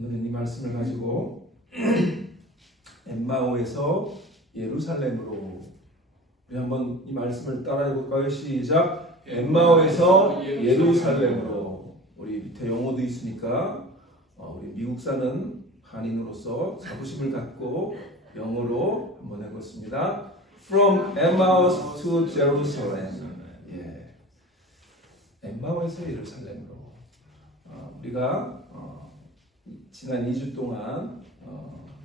오늘은 이 말씀을 가지고 엠마오에서 예루살렘으로 우리 한번 이 말씀을 따라해 볼까요? 시작. 엠마오에서 예루살렘으로. 우리 밑에 영어도 있으니까 우리 미국 사는 한인으로서 자부심을 갖고 영어로 한번 해보겠습니다. From Emmaus to Jerusalem. 예. 엠마오에서 예루살렘으로. 우리가 지난 2주 동안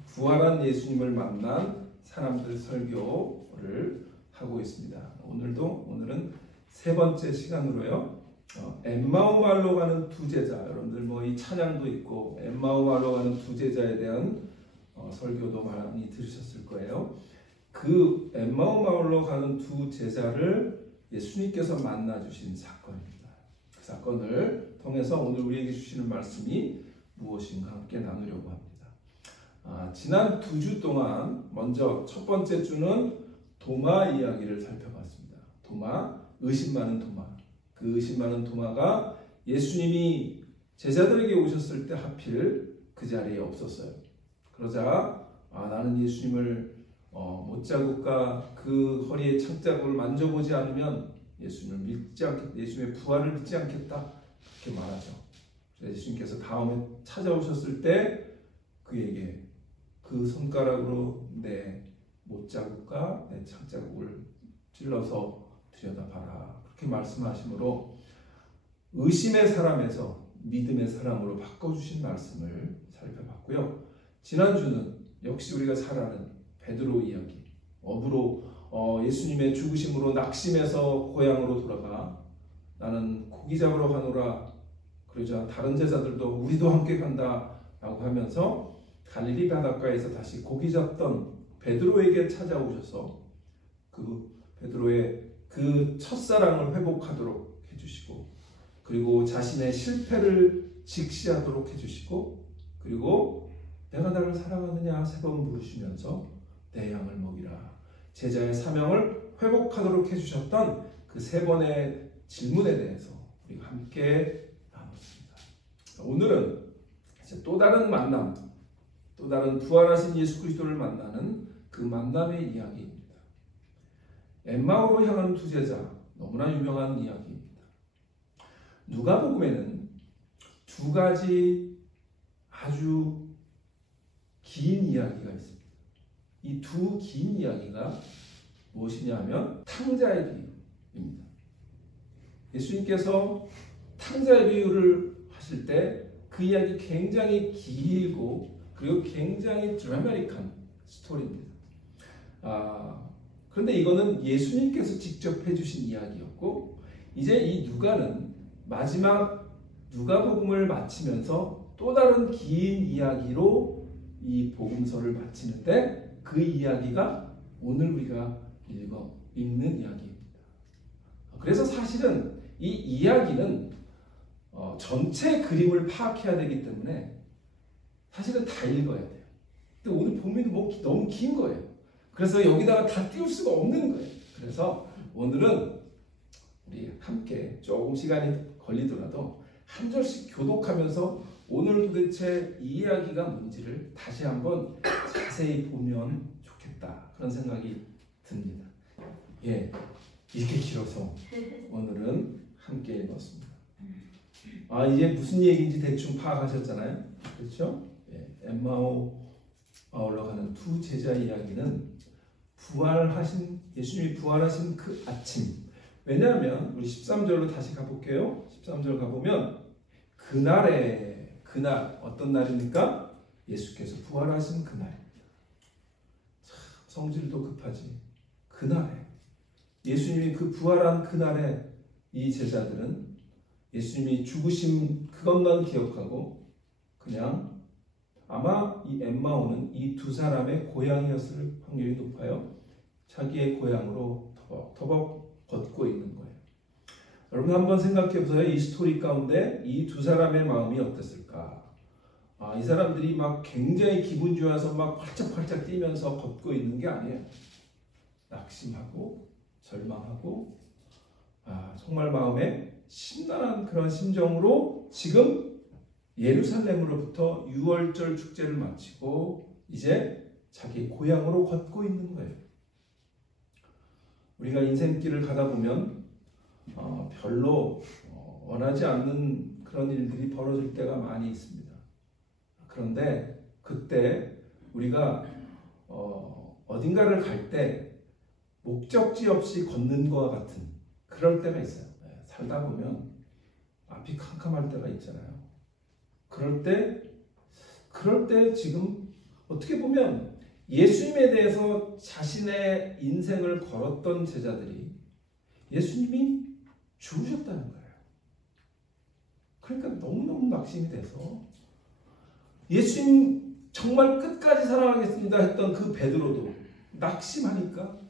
부활한 예수님을 만난 사람들 설교를 하고 있습니다. 오늘은 세 번째 시간으로요. 엠마오 마을로 가는 두 제자. 여러분들 뭐 이 찬양도 있고 엠마오 마을로 가는 두 제자에 대한 설교도 많이 들으셨을 거예요. 그 엠마오 마을로 가는 두 제자를 예수님께서 만나 주신 사건입니다. 그 사건을 통해서 오늘 우리에게 주시는 말씀이 무엇인가 함께 나누려고 합니다. 지난 2주 동안 먼저 첫 번째 주는 도마 이야기를 살펴봤습니다. 도마, 의심 많은 도마. 그 의심 많은 도마가 예수님이 제자들에게 오셨을 때 하필 그 자리에 없었어요. 그러자 나는 예수님을 못자국과 그 허리의 창자국을 만져보지 않으면 예수님을 믿지 않겠다. 예수님의 부활을 믿지 않겠다. 그렇게 말하죠. 예수님께서 다음에 찾아오셨을 때 그에게 그 손가락으로 내 못자국과 내 창자국을 찔러서 들여다봐라. 그렇게 말씀하시므로 의심의 사람에서 믿음의 사람으로 바꿔주신 말씀을 살펴봤고요. 지난주는 역시 우리가 잘 아는 베드로 이야기. 어부로 예수님의 죽으심으로 낙심해서 고향으로 돌아가 나는 고기 잡으러 가노라. 그러자 다른 제자들도 우리도 함께 간다 라고 하면서 갈릴리 바닷가에서 다시 고기 잡던 베드로에게 찾아오셔서 그 베드로의 그 첫사랑을 회복하도록 해주시고 그리고 자신의 실패를 직시하도록 해주시고 그리고 내가 나를 사랑하느냐 3번 물으시면서 내 양을 먹이라. 제자의 사명을 회복하도록 해주셨던 그 3번의 질문에 대해서 우리가 함께 나눴습니다. 오늘은 이제 또 다른 만남, 또 다른 부활하신 예수 그리스도를 만나는 그 만남의 이야기입니다. 엠마오로 향하는 두 제자, 너무나 유명한 이야기입니다. 누가복음에는 두 가지 아주 긴 이야기가 있습니다. 이 두 긴 이야기가 무엇이냐면 탕자의 비유입니다. 예수님께서 탕자의 비유를 하실 때 그 이야기 굉장히 길고 그리고 굉장히 드라마틱한 스토리입니다. 그런데 이거는 예수님께서 직접 해주신 이야기였고 이제 이 누가는 마지막 누가복음을 마치면서 또 다른 긴 이야기로 이 복음서를 마치는데 그 이야기가 오늘 우리가 읽는 이야기입니다. 그래서 사실은 이 이야기는 전체 그림을 파악해야 되기 때문에 사실은 다 읽어야 돼요. 근데 오늘 본문이 너무 긴 거예요. 그래서 여기다가 다 띄울 수가 없는 거예요. 그래서 오늘은 우리 함께 조금 시간이 걸리더라도 한 절씩 교독하면서 오늘 도대체 이 이야기가 뭔지를 다시 한번 자세히 보면 좋겠다. 그런 생각이 듭니다. 예, 이렇게 길어서 오늘은 함께 읽었습니다. 이제 무슨 얘기인지 대충 파악하셨잖아요. 그렇죠? 예, 엠마오로 가는 두 제자 이야기는 예수님이 부활하신 그 아침. 왜냐하면 우리 13절로 다시 가볼게요. 13절 가보면 그날 어떤 날입니까? 예수께서 부활하신 그날입니다. 참 성질도 급하지. 그날에 예수님이 그 부활한 그날에 이 제자들은 예수님이 죽으신 그것만 기억하고 그냥 아마 이 엠마오는 이 두 사람의 고향이었을 확률이 높아요. 자기의 고향으로 터벅터벅 걷고 있는 거예요. 여러분 한번 생각해 보세요. 이 스토리 가운데 이 두 사람의 마음이 어땠을까? 이 사람들이 막 굉장히 기분 좋아서 막 활짝활짝 뛰면서 걷고 있는 게 아니에요. 낙심하고 절망하고 정말 마음에 심란한 그런 심정으로 지금 예루살렘으로부터 유월절 축제를 마치고 이제 자기 고향으로 걷고 있는 거예요. 우리가 인생길을 가다 보면 별로 원하지 않는 그런 일들이 벌어질 때가 많이 있습니다. 그런데 그때 우리가 어딘가를 갈 때 목적지 없이 걷는 것과 같은 그럴 때가 있어요. 살다 보면 앞이 캄캄할 때가 있잖아요. 그럴 때 지금 어떻게 보면 예수님에 대해서 자신의 인생을 걸었던 제자들이 예수님이 죽으셨다는 거예요. 그러니까 너무너무 낙심이 돼서 예수님 정말 끝까지 사랑하겠습니다 했던 그 베드로도 낙심하니까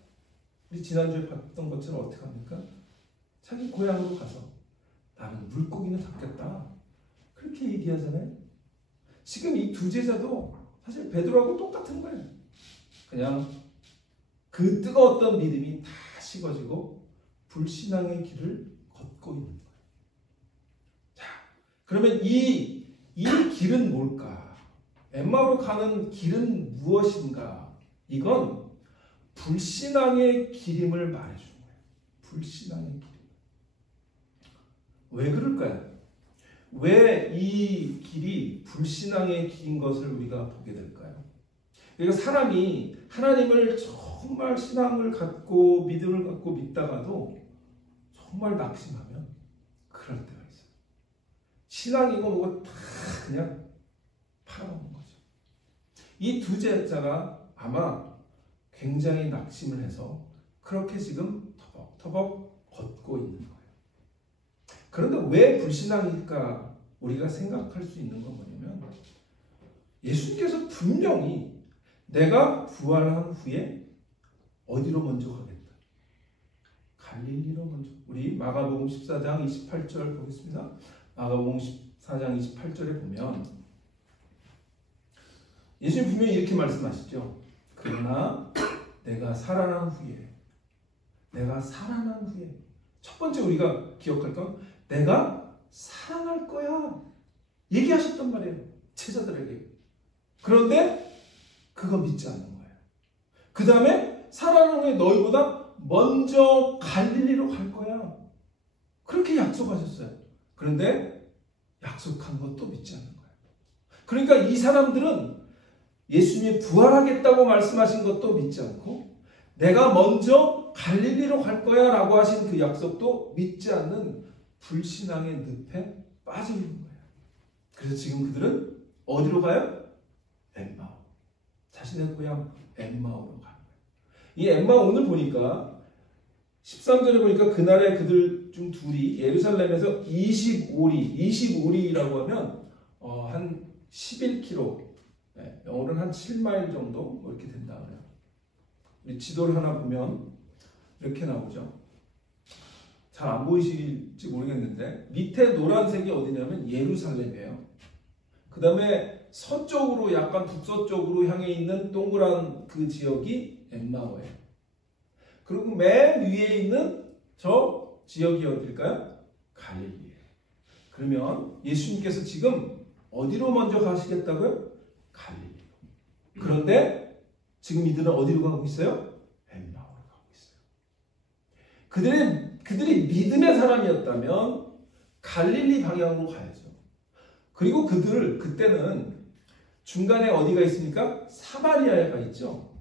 우리 지난주에 봤던 것처럼 어떻게 합니까? 자기 고향으로 가서 나는 물고기는 잡겠다 그렇게 얘기하잖아요. 지금 이 두 제자도 사실 베드로하고 똑같은 거예요. 그냥 그 뜨거웠던 믿음이 다 식어지고 불신앙의 길을 걷고 있는 거예요. 자, 그러면 이 길은 뭘까? 엠마오로 가는 길은 무엇인가? 이건 불신앙의 길임을 말해주는 거예요. 불신앙의 길. 왜 그럴까요? 왜 이 길이 불신앙의 길인 것을 우리가 보게 될까요? 그러니까 사람이 하나님을 정말 신앙을 갖고 믿음을 갖고 믿다가도 정말 낙심하면 그럴 때가 있어요. 신앙이고 뭐고 다 그냥 팔아먹는 거죠. 이 두 제자가 아마 굉장히 낙심을 해서 그렇게 지금 터벅터벅 걷고 있는 거예요. 그런데 왜 불신앙일까? 우리가 생각할 수 있는 건 뭐냐면 예수님께서 분명히 내가 부활한 후에 어디로 먼저 가겠다. 갈릴리로 먼저. 우리 마가복음 14장 28절 보겠습니다. 마가복음 14장 28절에 보면 예수님 분명히 이렇게 말씀하시죠. 그러나 내가 살아난 후에 첫 번째 우리가 기억할 건 내가 살아날 거야 얘기하셨단 말이에요. 제자들에게. 그런데 그거 믿지 않는 거예요. 그 다음에 살아난 후에 너희보다 먼저 갈릴리로 갈 거야 그렇게 약속하셨어요. 그런데 약속한 것도 믿지 않는 거예요. 그러니까 이 사람들은 예수님이 부활하겠다고 말씀하신 것도 믿지 않고 내가 먼저 갈릴리로 갈 거야 라고 하신 그 약속도 믿지 않는 불신앙의 늪에 빠져 있는 거예요. 그래서 지금 그들은 어디로 가요? 엠마오. 자신의 고향 엠마오로 가는 거예요. 이 엠마오 오늘 보니까 13절에 보니까 그날에 그들 중 둘이 예루살렘에서 25리라고 하면 한 11km, 영어로는 한 7마일 정도 뭐 이렇게 된다 그래요. 우리 지도를 하나 보면 이렇게 나오죠. 잘 안 보이실지 모르겠는데 밑에 노란색이 어디냐면 예루살렘이에요. 그 다음에 서쪽으로 약간 북서쪽으로 향해 있는 동그란 그 지역이 엠마오예요. 그리고 맨 위에 있는 저 지역이 어딜까요? 갈릴리예요. 그러면 예수님께서 지금 어디로 먼저 가시겠다고요? 갈릴리. 그런데 지금 이들은 어디로 가고 있어요? 엠마오로 가고 있어요. 그들이 믿음의 사람이었다면 갈릴리 방향으로 가야죠. 그리고 그때는 중간에 어디가 있습니까? 사마리아가 있죠.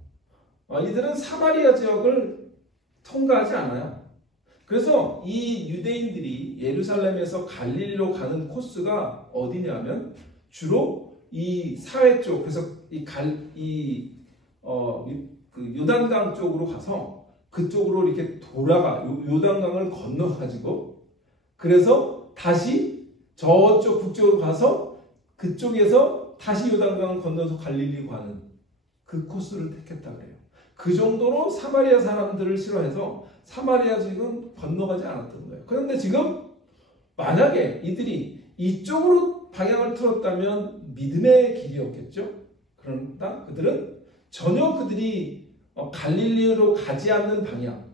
이들은 사마리아 지역을 통과하지 않아요. 그래서 이 유대인들이 예루살렘에서 갈릴리로 가는 코스가 어디냐면 주로 이 사회 쪽, 그래서 그 요단강 쪽으로 가서 그쪽으로 이렇게 돌아가 요단강을 건너가지고 그래서 다시 저쪽 북쪽으로 가서 그쪽에서 다시 요단강을 건너서 갈릴리 가는 그 코스를 택했다 그래요. 그 정도로 사마리아 사람들을 싫어해서 사마리아 지역은 건너가지 않았던 거예요. 그런데 지금 만약에 이들이 이쪽으로 방향을 틀었다면 믿음의 길이었겠죠. 그러나 그들은 전혀 그들이 갈릴리로 가지 않는 방향,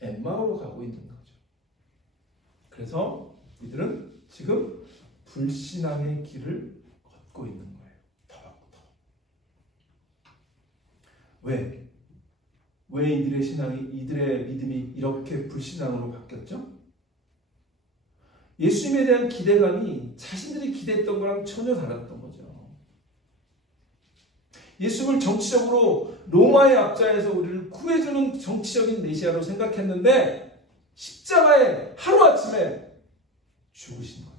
엠마오로 가고 있는 거죠. 그래서 이들은 지금 불신앙의 길을 걷고 있는 거예요. 터벅터벅. 왜? 왜 이들의 믿음이 이렇게 불신앙으로 바뀌었죠? 예수님에 대한 기대감이 자신들이 기대했던 거랑 전혀 달랐던 거죠. 예수님을 정치적으로 로마의 압자에서 우리를 구해주는 정치적인 메시아로 생각했는데 십자가에 하루아침에 죽으신 거죠.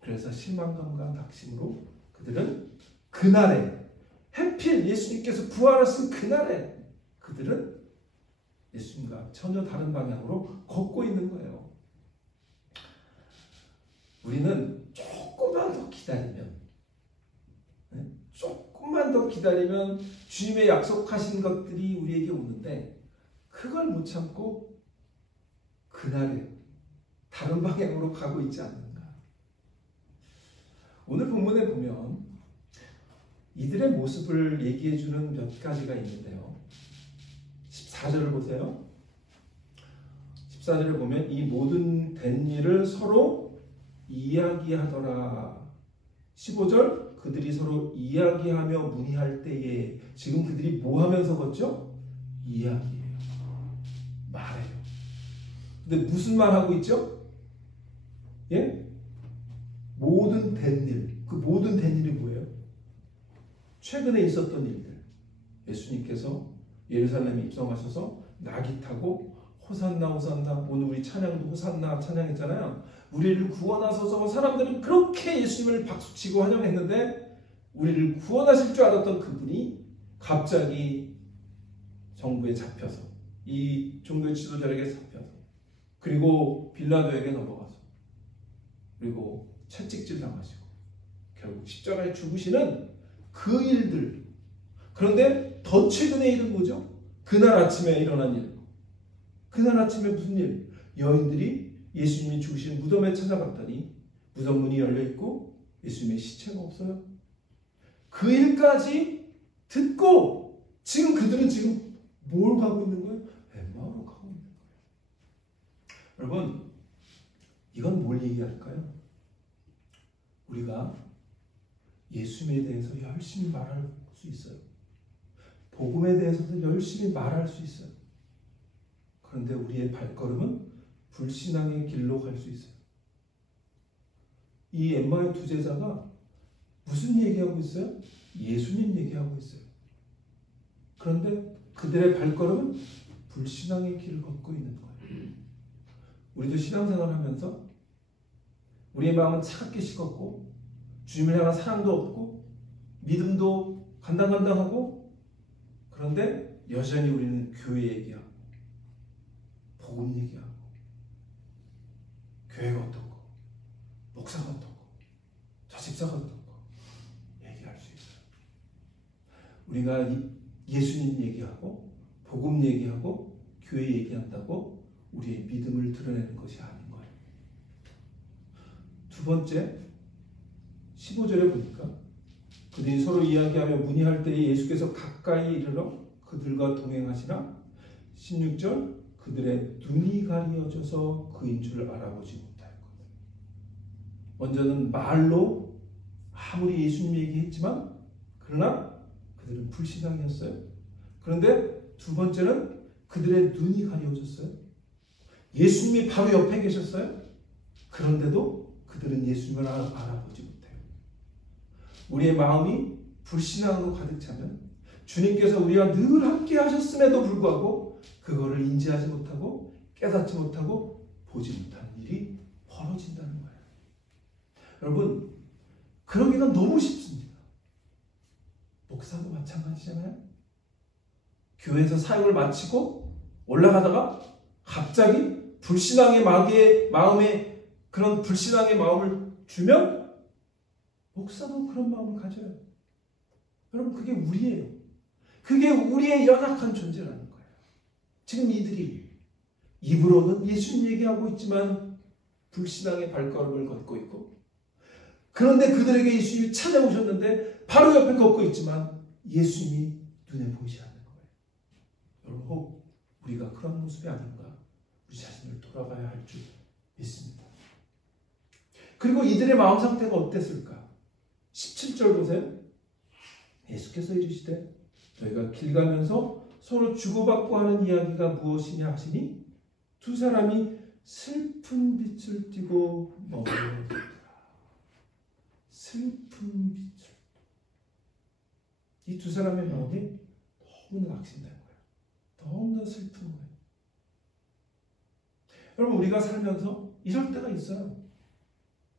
그래서 실망감과 낙심으로 그들은 그날에 하필 예수님께서 부활하신 그날에 그들은 예수님과 전혀 다른 방향으로 걷고 있는 거예요. 우리는 조금만 더 기다리면 조금만 더 기다리면 주님의 약속하신 것들이 우리에게 오는데 그걸 못 참고 그날에 다른 방향으로 가고 있지 않는가. 오늘 본문에 보면 이들의 모습을 얘기해주는 몇 가지가 있는데요. 14절을 보세요. 14절을 보면 이 모든 된 일을 서로 이야기하더라. 15절 그들이 서로 이야기하며 문의할 때에 지금 그들이 뭐 하면서 걷죠? 이야기해요. 말해요. 근데 무슨 말 하고 있죠? 예? 모든 된 일. 그 모든 된 일이 뭐예요? 최근에 있었던 일들. 예수님께서 예루살렘에 입성하셔서 나귀 타고 호산나 호산나, 오늘 우리 찬양도 호산나 찬양했잖아요. 우리를 구원하소서. 사람들은 그렇게 예수님을 박수치고 환영했는데 우리를 구원하실 줄 알았던 그분이 갑자기 정부에 잡혀서, 이 종교 지도자에게 잡혀서, 그리고 빌라도에게 넘어가서, 그리고 채찍질 당하시고 결국 십자가에 죽으시는 그 일들. 그런데 더 최근의 일은 뭐죠? 그날 아침에 일어난 일. 그날 아침에 무슨 일? 여인들이 예수님이 죽으신 무덤에 찾아갔더니 무덤 문이 열려있고 예수님의 시체가 없어요. 그 일까지 듣고 지금 그들은 지금 뭘 가고 있는 거예요? 엠마오로 가고 있는 거예요. 여러분, 이건 뭘 얘기할까요? 우리가 예수님에 대해서 열심히 말할 수 있어요. 복음에 대해서도 열심히 말할 수 있어요. 그런데 우리의 발걸음은 불신앙의 길로 갈 수 있어요. 이 엠마의 두 제자가 무슨 얘기하고 있어요? 예수님 얘기하고 있어요. 그런데 그들의 발걸음은 불신앙의 길을 걷고 있는 거예요. 우리도 신앙생활을 하면서 우리의 마음은 차갑게 식었고 주님을 향한 사랑도 없고 믿음도 간당간당하고, 그런데 여전히 우리는 교회 얘기하고 복음 얘기하고 교회가 어떻고 목사가 어떻고 저 집사가 어떻고 얘기할 수 있어요. 우리가 예수님 얘기하고 복음 얘기하고 교회 얘기한다고 우리의 믿음을 드러내는 것이 아닌 거예요. 두 번째, 15절에 보니까 그들이 서로 이야기하며 문의할 때에 예수께서 가까이 이르러 그들과 동행하시나 16절 그들의 눈이 가리어져서 그인 줄 알아보지 못하였거든. 먼저는 말로 아무리 예수님 얘기했지만 그러나 그들은 불신앙이었어요. 그런데 두 번째는 그들의 눈이 가려졌어요. 예수님이 바로 옆에 계셨어요. 그런데도 그들은 예수님을 알아보지 못해요. 우리의 마음이 불신앙으로 가득 차면 주님께서 우리와 늘 함께 하셨음에도 불구하고 그거를 인지하지 못하고 깨닫지 못하고 보지 못하는 일이 벌어진다는 거예요. 여러분, 그러기가 너무 쉽습니다. 목사도 마찬가지잖아요. 교회에서 사역을 마치고 올라가다가 갑자기 불신앙의 마음에 그런 불신앙의 마음을 주면 목사도 그런 마음을 가져요. 여러분, 그게 우리예요. 그게 우리의 연약한 존재라는 거예요. 지금 이들이 입으로는 예수님 얘기하고 있지만 불신앙의 발걸음을 걷고 있고, 그런데 그들에게 예수님이 찾아오셨는데 바로 옆에 걷고 있지만 예수님이 눈에 보이지 않는 거예요. 여러분, 혹 우리가 그런 모습이 아닌가 우리 자신을 돌아봐야 할 줄 믿습니다. 그리고 이들의 마음 상태가 어땠을까? 17절 보세요. 예수께서 이르시되 너희가 길 가면서 서로 주고받고 하는 이야기가 무엇이냐 하시니 두 사람이 슬픈 빛을 띠고 머물렀더라. 슬픈 빛을. 이 두 사람의 마음이 너무나 낙심된 거예요. 너무나 슬픈 거예요. 여러분, 우리가 살면서 이럴 때가 있어요.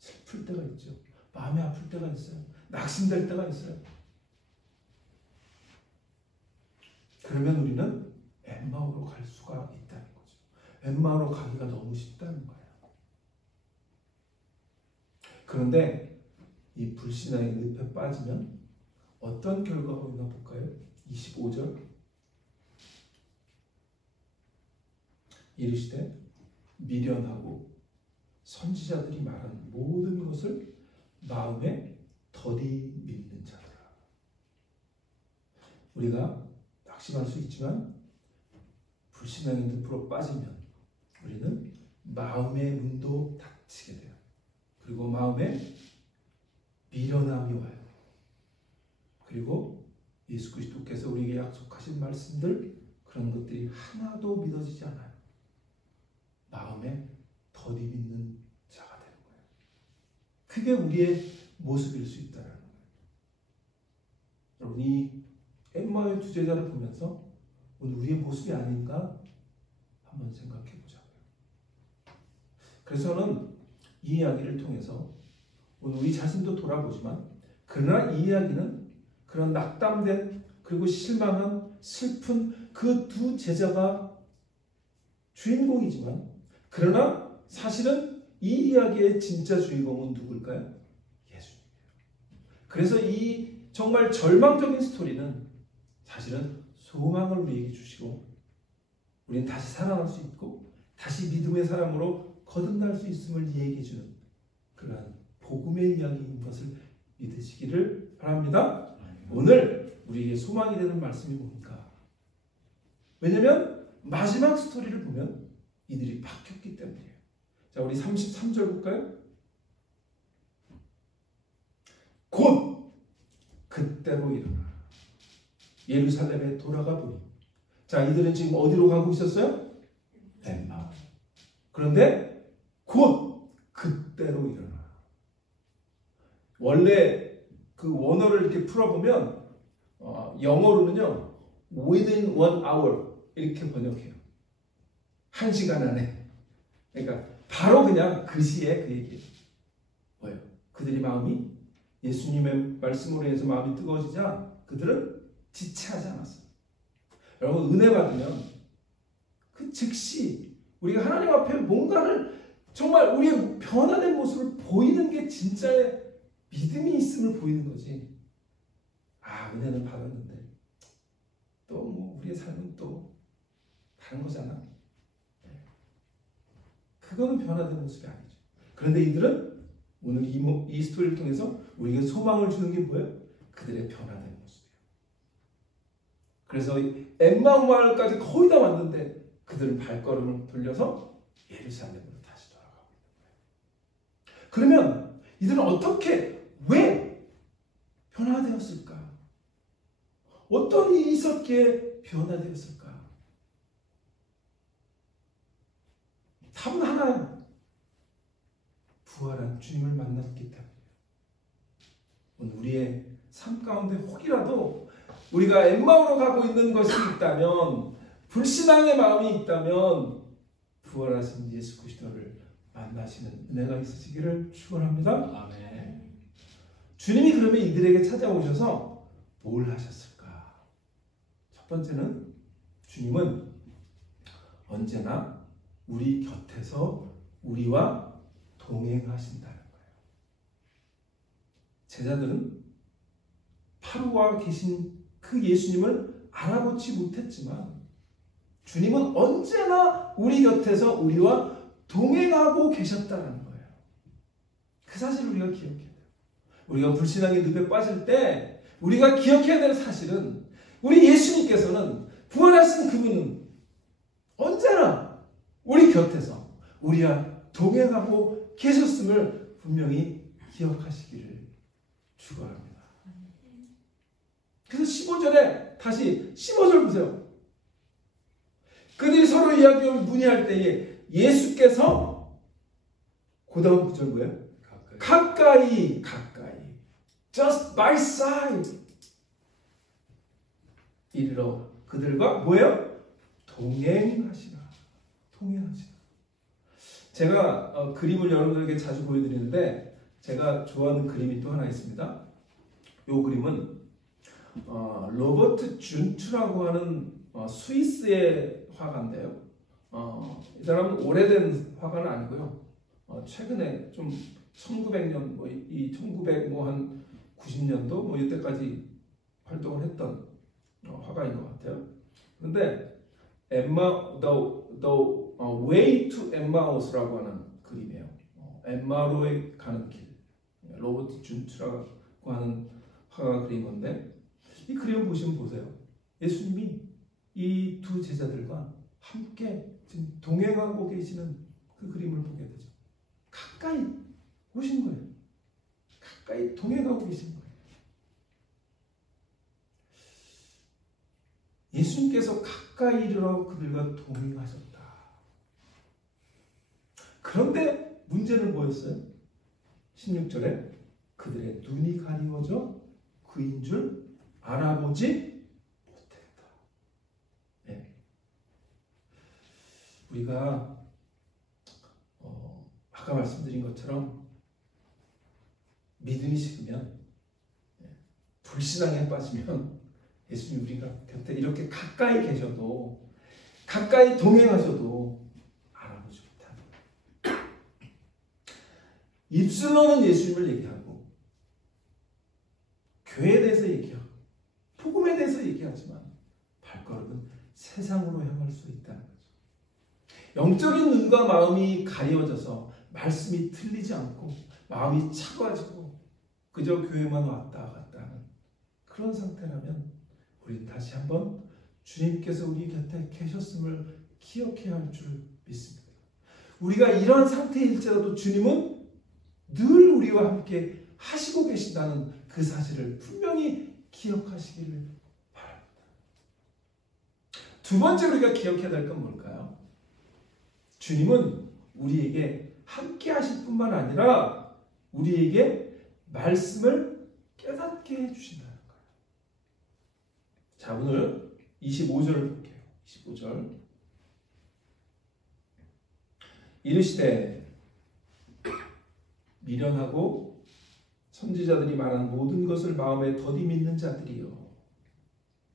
슬플 때가 있죠. 마음이 아플 때가 있어요. 낙심될 때가 있어요. 그러면 우리는 엠마오로 갈 수가 있다는 거죠. 엠마오로 가기가 너무 쉽다는 거예요. 그런데 이 불신앙의 늪에 빠지면 어떤 결과가 있나 볼까요? 25절 이르시되 미련하고 선지자들이 말한 모든 것을 마음에 더디 믿는 자들아. 우리가 낙심할 수 있지만 불신앙의 늪으로 빠지면 우리는 마음의 문도 닫히게 돼요. 그리고 마음에 미련함이 와요. 그리고 예수 그리스도께서 우리에게 약속하신 말씀들, 그런 것들이 하나도 믿어지지 않아요. 마음에 더디 믿는 자가 되는 거예요. 그게 우리의 모습일 수 있다는 거예요. 여러분, 이 엠마오의 두 제자를 보면서 오늘 우리의 모습이 아닌가 한번 생각해 보자고요. 그래서 저는 이 이야기를 통해서 오늘 우리 자신도 돌아보지만, 그러나 이 이야기는 그런 낙담된 그리고 실망한 슬픈 그 두 제자가 주인공이지만, 그러나 사실은 이 이야기의 진짜 주인공은 누굴까요? 예수님이에요. 그래서 이 정말 절망적인 스토리는 사실은 소망을 우리에게 주시고, 우리는 다시 살아날 수 있고 다시 믿음의 사람으로 거듭날 수 있음을 얘기해 주는 그러한 복음의 이야기인 것을 믿으시기를 바랍니다. 오늘 우리에게 소망이 되는 말씀이 뭡니까? 왜냐하면 마지막 스토리를 보면 이들이 바뀌었기 때문이에요. 자, 우리 33절 볼까요? 곧 그때로 일어나 예루살렘에 돌아가 보니. 자, 이들은 지금 어디로 가고 있었어요? 엠마오. 그런데 곧 그때로 일어나. 원래 그 원어를 이렇게 풀어보면 영어로는요 within 1 hour 이렇게 번역해요. 1시간 안에. 그러니까 바로 그냥 그 시에 그 얘기예요. 뭐예요? 그들이 마음이 예수님의 말씀으로 해서 마음이 뜨거워지자 그들은 지체하지 않았어요. 여러분, 은혜 받으면 그 즉시 우리가 하나님 앞에 뭔가를 정말 우리의 변화된 모습을 보이는 게 진짜의 믿음이 있음을 보이는 거지. 아, 은혜는 받았는데 또 뭐 우리의 삶은 또 다른 거잖아. 그거는 변화된 모습이 아니죠. 그런데 이들은 오늘 이 스토리를 통해서 우리에게 소망을 주는 게 뭐예요? 그들의 변화된 모습이에요. 그래서 엠마오 마을까지 거의 다 왔는데 그들은 발걸음을 돌려서 예루살렘으로 다시 돌아가고 있는 거예요. 그러면 이들은 어떻게, 왜 변화되었을까? 어떤 일이 있었기에 변화되었을까? 답은 하나예요. 부활한 주님을 만났기 때문이에요. 오늘 우리의 삶 가운데 혹이라도 우리가 엠마오로 가고 있는 것이 있다면, 불신앙의 마음이 있다면 부활하신 예수 그리스도를 만나시는 은혜가 있으시기를 축원합니다. 아멘. 주님이 그러면 이들에게 찾아오셔서 뭘 하셨을까? 첫 번째는 주님은 언제나 우리 곁에서 우리와 동행하신다는 거예요. 제자들은 바로와 계신 그 예수님을 알아보지 못했지만 주님은 언제나 우리 곁에서 우리와 동행하고 계셨다는 거예요. 그 사실을 우리가 기억해야 돼요. 우리가 불신앙의 늪에 빠질 때 우리가 기억해야 될 사실은, 우리 예수님께서는, 부활하신 그분은 언제나 우리 곁에서 우리와 동행하고 계셨음을 분명히 기억하시기를 축원합니다. 그래서 15절에 다시 15절 보세요. 그들이 서로 이야기하며 문의할 때에 예수께서 그 다음 구절 뭐예요? 가까이 just by side 이르러 그들과 뭐예요? 동행하시라. 제가 그림을 여러분들에게 자주 보여드리는데 제가 좋아하는 그림이 또 하나 있습니다. 이 그림은 로버트 준투라고 하는 스위스의 화가인데요. 이 사람은 오래된 화가는 아니고요. 최근에 좀 1900년 이 1900 한 90년도 뭐 이때까지 활동을 했던 화가인 것 같아요. 그런데 The Way to Emmaus라고 하는 그림이에요. 엠마오에 가는 길. 로버트 준투라고 하는 화가가 그린 건데 이 그림을 보시면 보세요. 예수님이 이 두 제자들과 함께 지금 동행하고 계시는 그 그림을 보게 되죠. 가까이 오신 거예요. 가까이 동행하고 계신 거예요. 예수님께서 가까이 이르러 그들과 동행하셨다. 그런데 문제는 뭐였어요? 16절에 그들의 눈이 가리워져 그인 줄 알아보지 못했다. 네. 우리가 아까 말씀드린 것처럼 믿음이 식으면 불신앙에 빠지면 예수님 우리가 곁에 이렇게 가까이 계셔도 가까이 동행하셔도 알아보지 못합니다. 입술로는 예수님을 얘기하고 교회에 대해서 얘기하고 복음에 대해서 얘기하지만 발걸음은 세상으로 향할 수 있다는 거죠. 영적인 눈과 마음이 가리워져서 말씀이 틀리지 않고 마음이 차가워지고 그저 교회만 왔다 갔다 하는 그런 상태라면 우리는 다시 한번 주님께서 우리 곁에 계셨음을 기억해야 할 줄 믿습니다. 우리가 이런 상태일지라도 주님은 늘 우리와 함께 하시고 계신다는 그 사실을 분명히 기억하시기를 바랍니다. 두 번째 우리가 기억해야 될 건 뭘까요? 주님은 우리에게 함께 하실 뿐만 아니라 우리에게 말씀을 깨닫게 해주신다는 거예요. 자, 오늘 25절을 볼게요. 25절. 이르시되 미련하고 선지자들이 말한 모든 것을 마음에 더디 믿는 자들이요.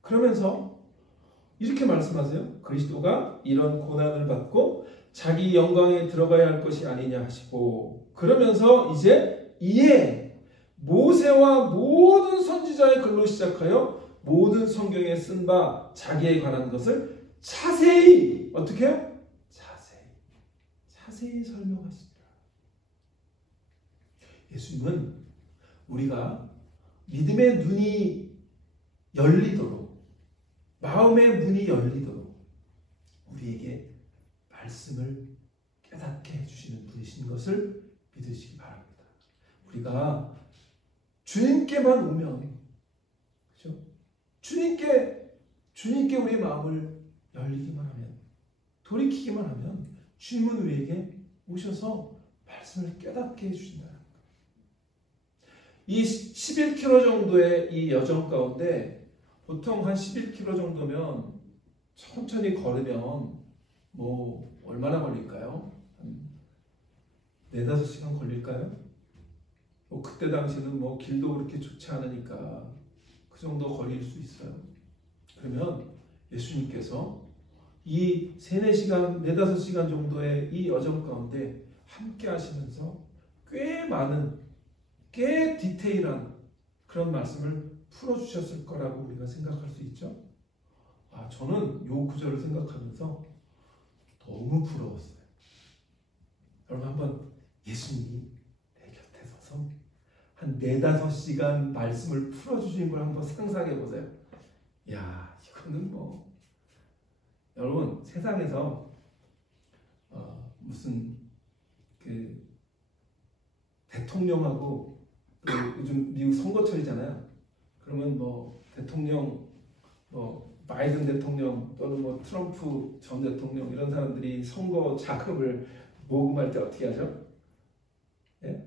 그러면서 이렇게 말씀하세요. 그리스도가 이런 고난을 받고 자기 영광에 들어가야 할 것이 아니냐 하시고 그러면서 이제 이에 모세와 모든 선지자의 글로 시작하여 모든 성경에 쓴 바 자기에 관한 것을 자세히 어떻게 해요? 자세히 설명하십니다. 예수님은 우리가 믿음의 눈이 열리도록 마음의 문이 열리도록 우리에게 말씀을 깨닫게 해주시는 분이신 것을 믿으시기 바랍니다. 우리가 주님께만 오면 그렇죠? 주님께 우리의 마음을 열리기만 하면 돌이키기만 하면 주님은 우리에게 오셔서 말씀을 깨닫게 해주신다는 거예요. 이 11km 정도의 이 여정 가운데 보통 한 11km 정도면 천천히 걸으면 뭐 얼마나 걸릴까요? 한 4-5시간 걸릴까요? 뭐 그때 당시는 뭐 길도 그렇게 좋지 않으니까 그 정도 걸릴 수 있어요. 그러면 예수님께서 이 3-4시간, 4-5시간 정도의 이 여정 가운데 함께 하시면서 꽤 많은, 꽤 디테일한 그런 말씀을 풀어주셨을 거라고 우리가 생각할 수 있죠. 저는 이 구절을 생각하면서 너무 부러웠어요. 여러분 한번 예수님이 내 곁에 서서 한 4-5시간 말씀을 풀어주신 걸 한번 상상해 보세요. 이야, 이거는 뭐 여러분 세상에서 무슨 그 대통령하고 또 요즘 미국 선거철이잖아요. 그러면 뭐 대통령, 뭐 바이든 대통령 또는 뭐 트럼프 전 대통령 이런 사람들이 선거 자금을 모금할 때 어떻게 하죠? 예?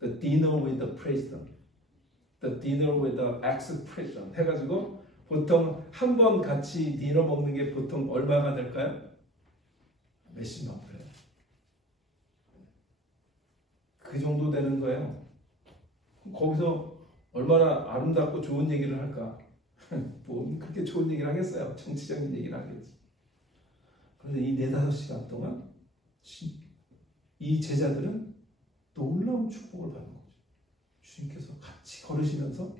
The dinner with the president, the dinner with the ex-president 해가지고 보통 한 번 같이 디너 먹는 게 보통 얼마가 될까요? 몇십만 불이에요. 그 정도 되는 거예요. 거기서 얼마나 아름답고 좋은 얘기를 할까? 뭐 그렇게 좋은 얘기를 하겠어요. 정치적인 얘기를 하겠지. 그런데 이 4-5시간 동안 이 제자들은 놀라운 축복을 받는 거죠. 주님께서 같이 걸으시면서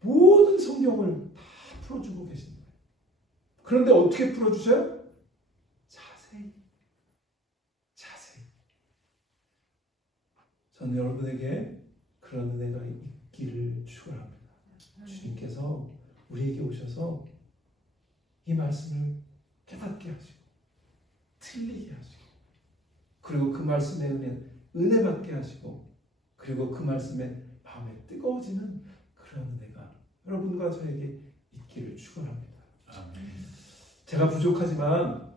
모든 성경을 다 풀어주고 계신 거예요. 그런데 어떻게 풀어주셔요? 자세히. 저는 여러분에게 그런 은혜가 있기를 축원합니다. 주님께서 우리에게 오셔서 이 말씀을 깨닫게 하시고 틀리게 하시고 그리고 그 말씀의 은혜 받게 하시고 그리고 그 말씀에 마음에 뜨거워지는 그런 은혜가 여러분과 저에게 있기를 축원합니다. 제가 부족하지만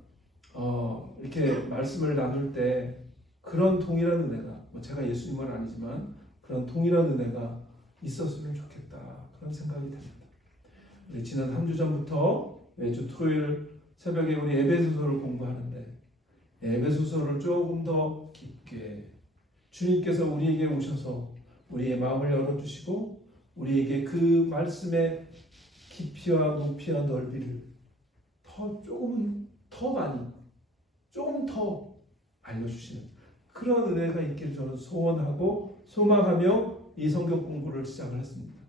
이렇게 말씀을 나눌 때 그런 동일한 은혜가 제가 예수님은 아니지만 그런 동일한 은혜가 있었으면 좋겠다 그런 생각이 듭니다. 우리 지난 3주 전부터 매주 토요일 새벽에 우리 에베소서를 공부하는데 에베소서를 조금 더 깊게 주님께서 우리에게 오셔서 우리의 마음을 열어주시고 우리에게 그 말씀의 깊이와 높이와 넓이를 조금 더 많이 조금 더 알려주시는 그런 은혜가 있기를 저는 소원하고 소망하며 이 성경 공부를 시작을 했습니다.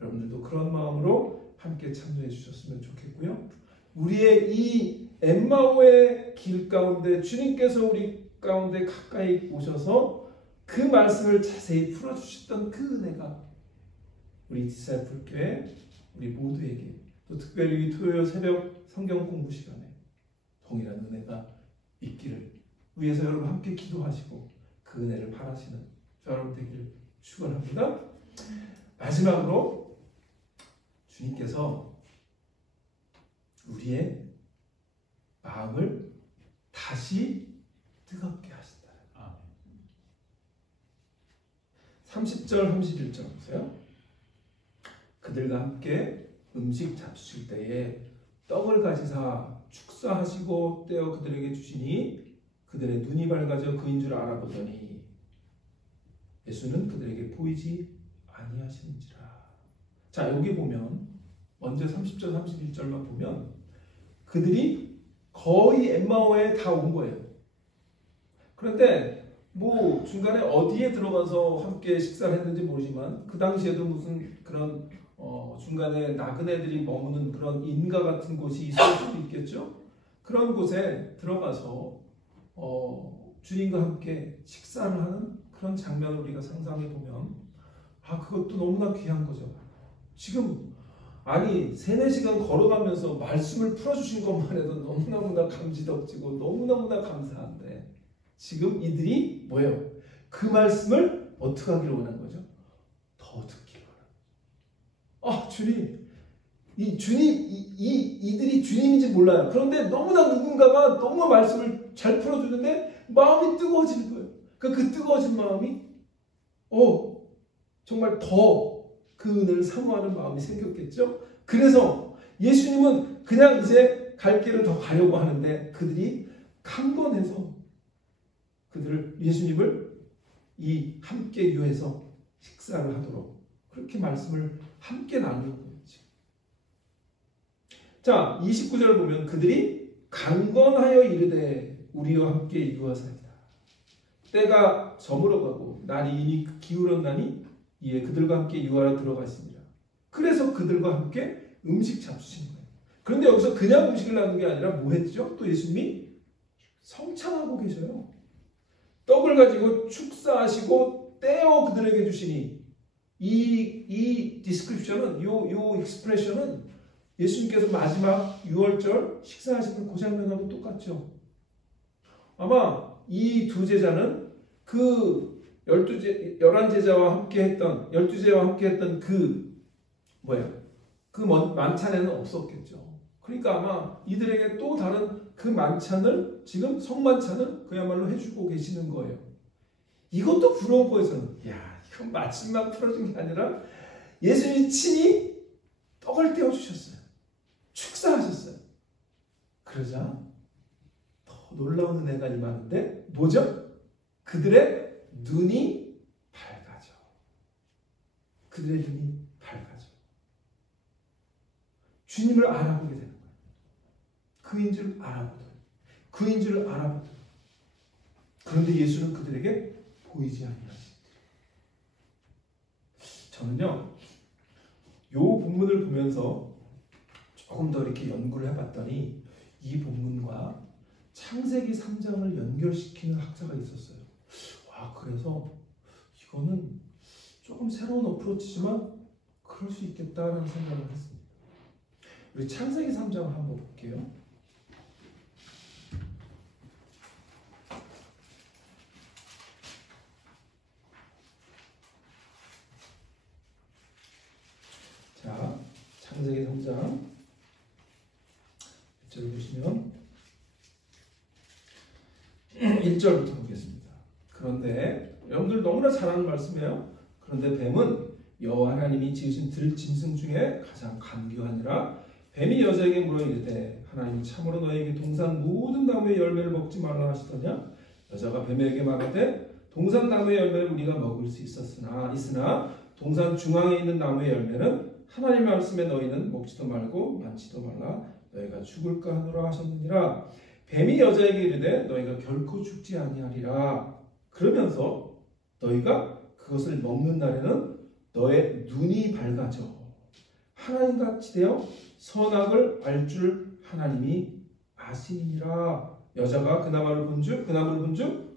여러분들도 그런 마음으로 함께 참여해 주셨으면 좋겠고요. 우리의 이 엠마오의 길 가운데 주님께서 우리 가운데 가까이 오셔서 그 말씀을 자세히 풀어주셨던 그 은혜가 우리 디사이플교회 우리 모두에게 또 특별히 이 토요일 새벽 성경 공부 시간에 동일한 은혜가 있기를 위해서 여러분 함께 기도하시고 그 은혜를 바라시는 여러분 되기를 축원합니다. 마지막으로 주님께서 우리의 마음을 다시 뜨겁게 하신다. 30절 31절 보세요. 그들과 함께 음식 잡수실 때에 떡을 가지사 축사하시고 떼어 그들에게 주시니 그들의 눈이 밝아져 그인 줄 알아보더니 예수는 그들에게 보이지 아니하시는지라. 자, 여기 보면 먼저 30절 31절만 보면 그들이 거의 엠마오에 다 온 거예요. 그런데 뭐 중간에 어디에 들어가서 함께 식사를 했는지 모르지만 그 당시에도 무슨 그런 중간에 나그네들이 머무는 그런 인가 같은 곳이 있을 수도 있겠죠. 그런 곳에 들어가서 주님과 함께 식사를 하는 그런 장면을 우리가 상상해 보면 그것도 너무나 귀한 거죠. 지금 아니 3-4시간 걸어가면서 말씀을 풀어주신 것만 해도 너무너무나 감지덕지고 너무너무나 감사한데 지금 이들이 뭐예요? 그 말씀을 어떻게 하기를 원한 거죠? 더 듣기를 원한 거죠. 주님, 이들이 주님인지 몰라요. 그런데 너무나 누군가가 너무 말씀을 잘 풀어주는데 마음이 뜨거워지는 거예요. 그 뜨거워진 마음이 정말 더 그 은혜를 사모하는 마음이 생겼겠죠. 그래서 예수님은 그냥 이제 갈 길을 더 가려고 하는데 그들이 강권해서 예수님을 이 함께 유해서 식사를 하도록 그렇게 말씀을 함께 나누는 거예요. 자, 29절을 보면 그들이 강건하여 이르되 우리와 함께 유하사이다. 때가 저물어가고 날이 이미 기울었나니 이에 그들과 함께 유하러 들어갔습니다. 그래서 그들과 함께 음식 잡수신 거예요. 그런데 여기서 그냥 음식을 나누는 게 아니라 뭐 했죠? 또 예수님이 성찬하고 계셔요. 떡을 가지고 축사하시고 떼어 그들에게 주시니 이 디스크립션은 요 익스프레션은 예수님께서 마지막 6월절 식사하시는 그 장면하고 똑같죠. 아마 이 두 제자는 열한 제자와 함께 했던 그 만찬에는 없었겠죠. 그러니까 아마 이들에게 또 다른 그 만찬을 지금 성만찬을 그야말로 해주고 계시는 거예요. 이것도 부러운 거에서는 이건 마침만 풀어준 게 아니라 예수님이 친히 떡을 떼어주셨어요. 축사하셨어요. 그러자 더 놀라운 은혜가 임하는데 뭐죠? 그들의 눈이 밝아져. 그들의 눈이 밝아져. 주님을 알아보게 되는 거예요. 그인 줄 알아보더라. 그런데 예수는 그들에게 보이지 아니하시더라. 저는요, 요 본문을 보면서 조금 더 이렇게 연구를 해봤더니 이 본문과 창세기 3장을 연결시키는 학자가 있었어요. 그래서 이거는 조금 새로운 어프로치지만 그럴 수 있겠다라는 생각을 했습니다. 우리 창세기 3장을 한번 볼게요. 자, 창세기 3장 1절 보시면 1절부터 보겠습니다. 그런데 여러분들 너무나 잘 아는 말씀이에요. 그런데 뱀은 여호와 하나님이 지으신 들짐승 중에 가장 간교하니라. 뱀이 여자에게 물어 이르되 하나님이 참으로 너에게 동산 모든 나무의 열매를 먹지 말라 하시더냐. 여자가 뱀에게 말하되 동산 나무의 열매를 우리가 먹을 수 있으나 동산 중앙에 있는 나무의 열매는 하나님 말씀에 너희는 먹지도 말고 만지도 말라 너희가 죽을까 하노라 하셨느니라. 뱀이 여자에게 이르되 너희가 결코 죽지 아니하리라. 그러면서 너희가 그것을 먹는 날에는 너의 눈이 밝아져 하나님같이 되어 선악을 알 줄 하나님이 아시니라. 여자가 그 나무를 본즉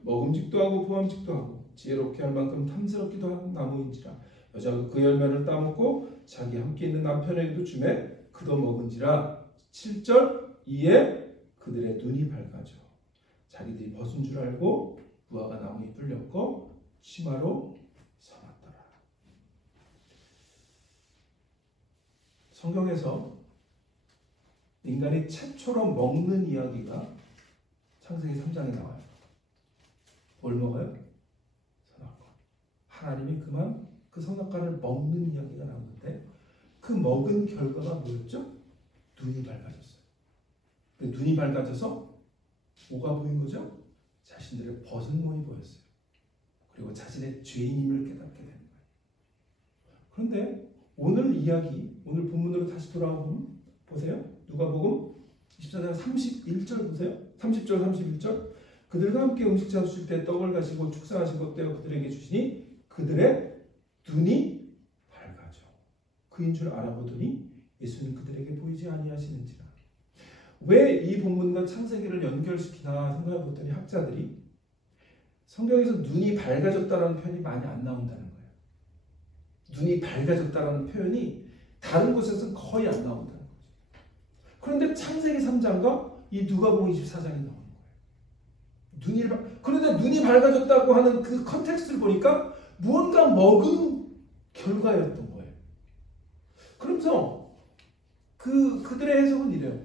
먹음직도 하고 보암직도 하고 지혜롭게 할 만큼 탐스럽기도 한 나무인지라. 여자가 그 열매를 따먹고 자기 함께 있는 남편에게도 주매 그도 먹은지라. 7절 이에 그들의 눈이 밝아져 자기들이 벗은 줄 알고 무화과 나무 잎을 엮어 치마로 삼았더라. 성경에서 인간이 채초로 먹는 이야기가 창세기 3장에 나와요. 뭘 먹어요? 선악과. 하나님이 그만 그 선악과를 먹는 이야기가 나오는데 그 먹은 결과가 뭐였죠? 눈이 밝아졌어요. 눈이 밝아져서 뭐가 보인 거죠? 자신들의 벗은 몸이 보였어요. 그리고 자신의 죄인임을 깨닫게 되는 거예요. 그런데 오늘 이야기, 오늘 본문으로 다시 돌아오면 보세요. 누가복음 24장 31절 보세요. 30절 31절 그들과 함께 음식 잡수실 때 떡을 가시고 축사하시고 떼어 그들에게 주시니 그들의 눈이 밝아져 그인 줄 알아보더니 예수는 그들에게 보이지 아니하시는지라. 왜 이 본문과 창세기를 연결시키나 생각해 봤더니 학자들이 성경에서 눈이 밝아졌다는 표현이 많이 안 나온다는 거예요. 눈이 밝아졌다는 표현이 다른 곳에서는 거의 안 나온다는 거죠. 그런데 창세기 3장과 이 누가복음 24장이 나오는 거예요. 그런데 눈이 밝아졌다고 하는 그 컨텍스트를 보니까 무언가 먹은 결과였던 거예요. 그러면서 그들의 해석은 이래요.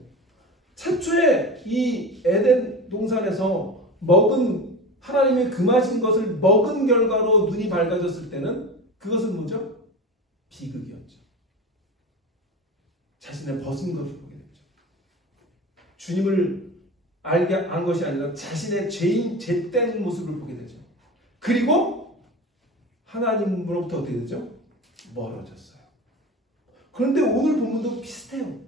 최초에 이 에덴 동산에서 먹은 하나님의 금하신 것을 먹은 결과로 눈이 밝아졌을 때는 그것은 뭐죠? 비극이었죠. 자신의 벗은 것을 보게 됐죠. 주님을 안 것이 아니라 자신의 죄된 모습을 보게 되죠. 그리고 하나님으로부터 어떻게 되죠? 멀어졌어요. 그런데 오늘 본문도 비슷해요.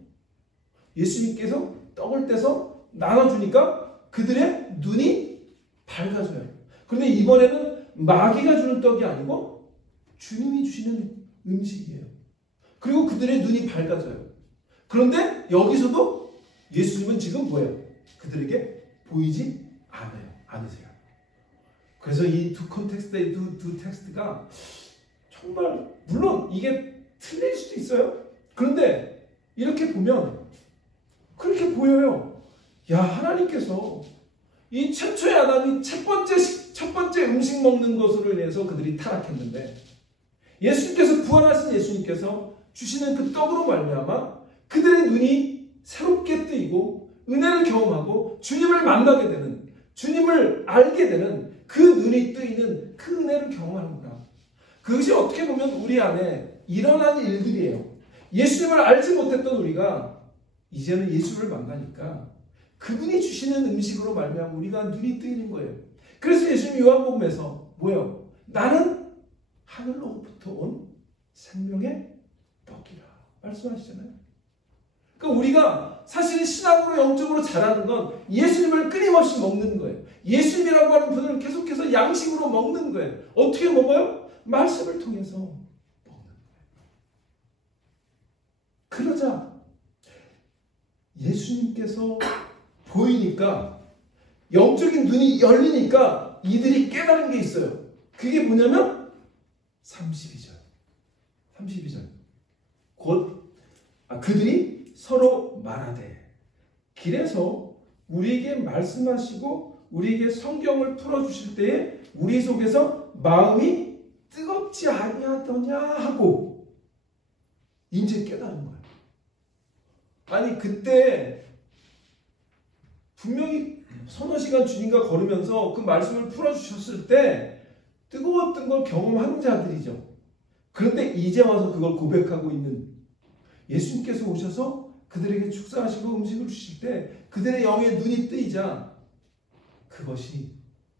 예수님께서 떡을 떼서 나눠주니까 그들의 눈이 밝아져요. 그런데 이번에는 마귀가 주는 떡이 아니고 주님이 주시는 음식이에요. 그리고 그들의 눈이 밝아져요. 그런데 여기서도 예수님은 지금 뭐예요? 그들에게 보이지 않으세요. 그래서 이 두 컨텍스트의 두 텍스트가 정말 물론 이게 틀릴 수도 있어요. 그런데 이렇게 보면 그렇게 보여요. 야, 하나님께서 이 최초의 아담이 첫 첫 번째 음식 먹는 것으로 인해서 그들이 타락했는데 예수님께서 부활하신 예수님께서 주시는 그 떡으로 말미암아 그들의 눈이 새롭게 뜨이고 은혜를 경험하고 주님을 만나게 되는, 주님을 알게 되는 그 눈이 뜨이는 그 은혜를 경험하는구나. 그것이 어떻게 보면 우리 안에 일어난 일들이에요. 예수님을 알지 못했던 우리가 이제는 예수를 만나니까 그분이 주시는 음식으로 말미암아 우리가 눈이 뜨이는 거예요. 그래서 예수님 요한복음에서 뭐예요? 나는 하늘로부터 온 생명의 떡이라 말씀하시잖아요. 그러니까 우리가 사실 신앙으로 영적으로 자라는 건 예수님을 끊임없이 먹는 거예요. 예수님이라고 하는 분을 계속해서 양식으로 먹는 거예요. 어떻게 먹어요? 말씀을 통해서 먹는 거예요. 그러자 예수님께서 보이니까 영적인 눈이 열리니까 이들이 깨달은 게 있어요. 그게 뭐냐면 32절. 그들이 서로 말하되 길에서 우리에게 말씀하시고 우리에게 성경을 풀어주실 때에 우리 속에서 마음이 뜨겁지 아니하더냐 하고 이제 깨달은 거예요. 아니 그때 분명히 서너 시간 주님과 걸으면서 그 말씀을 풀어주셨을 때 뜨거웠던 걸 경험한 자들이죠. 그런데 이제 와서 그걸 고백하고 있는 예수님께서 오셔서 그들에게 축사하시고 음식을 주실 때 그들의 영의 눈이 뜨이자 그것이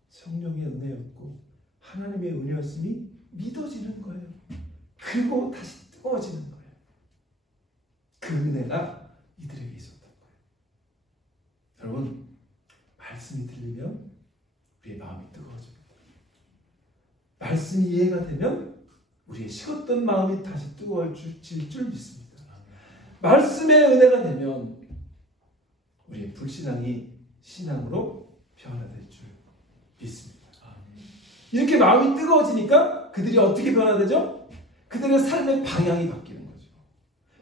성령의 은혜였고 하나님의 은혜였음이 믿어지는 거예요. 그리고 다시 뜨거워지는 거예요. 그 은혜가 이들에게 있었던 거예요. 여러분, 말씀이 들리면 우리의 마음이 뜨거워집니다. 말씀이 이해가 되면 우리의 식었던 마음이 다시 뜨거워질 줄 믿습니다. 말씀의 은혜가 되면 우리의 불신앙이 신앙으로 변화될 줄 믿습니다. 이렇게 마음이 뜨거워지니까 그들이 어떻게 변화되죠? 그들의 삶의 방향이 바뀌는 거죠.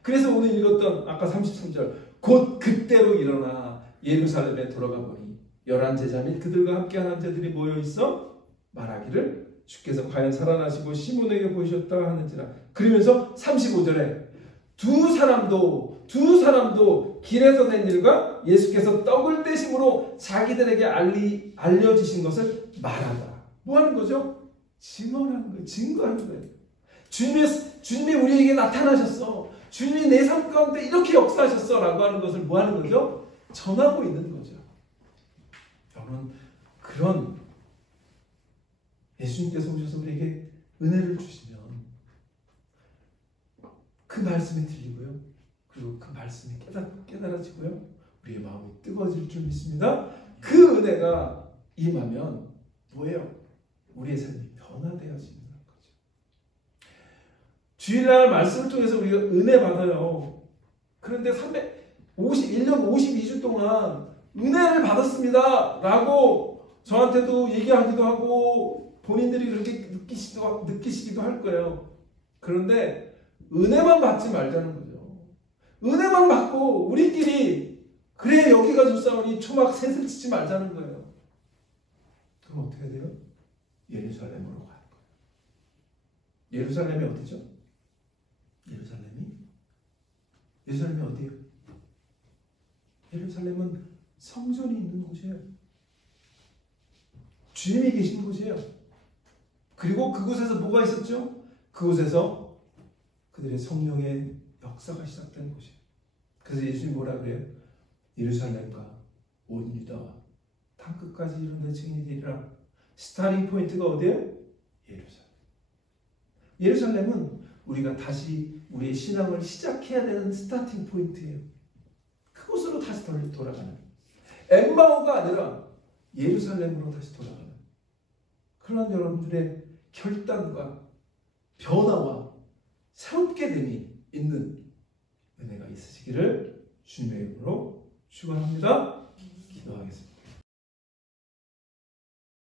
그래서 오늘 읽었던 아까 33절 곧 그때로 일어나 예루살렘에 돌아가 보니 11제자 및 그들과 함께하는 자들이 모여있어 말하기를 주께서 과연 살아나시고 시몬에게 보이셨다 하는지라. 그러면서 35절에 두 사람도 길에서 된 일과 예수께서 떡을 떼심으로 자기들에게 알려주신 것을 말하다. 뭐 하는 거죠? 증언하는 거예요. 증거하는 거예요. 주님이 우리에게 나타나셨어. 주님이 내 삶 가운데 이렇게 역사하셨어. 라고 하는 것을 뭐 하는 거죠? 전하고 있는 거죠. 여러분, 그런 예수님께서 오셔서 우리에게 은혜를 주시면 그 말씀이 들리고요. 그리고 그 말씀이 깨달아지고요. 우리의 마음이 뜨거워질 줄 믿습니다. 그 은혜가 임하면 뭐예요? 우리의 삶이 변화되어지는 거죠. 주일날 말씀을 통해서 우리가 은혜 받아요. 그런데 1년 52주 동안 은혜를 받았습니다. 라고 저한테도 얘기하기도 하고 본인들이 그렇게 느끼시기도 할 거예요. 그런데 은혜만 받지 말자는 거죠. 은혜만 받고 우리끼리 그래 여기가 좋사오니 초막 셋을 치지 말자는 거예요. 그럼 어떻게 돼요? 예루살렘으로 가는 거예요. 예루살렘이 어디죠? 예루살렘이 어디예요? 예루살렘은 성전이 있는 곳이에요. 주님이 계신 곳이에요. 그리고 그곳에서 뭐가 있었죠? 그곳에서 그들의 성령의 역사가 시작된 곳이에요. 그래서 예수님이 뭐라 그래요? 예루살렘과 온 유다와 땅끝까지 이룬 데 증인이 되리라. 스타팅 포인트가 어디예요? 예루살렘은 우리가 다시 우리의 신앙을 시작해야 되는 스타팅 포인트예요. 그곳으로 다시 돌아가는, 엠마오가 아니라 예루살렘으로 다시 돌아가는 그런 여러분들의 결단과 변화와 새롭게 됨이 있는 은혜가 있으시기를 주님의 이름으로 축원합니다. 기도하겠습니다.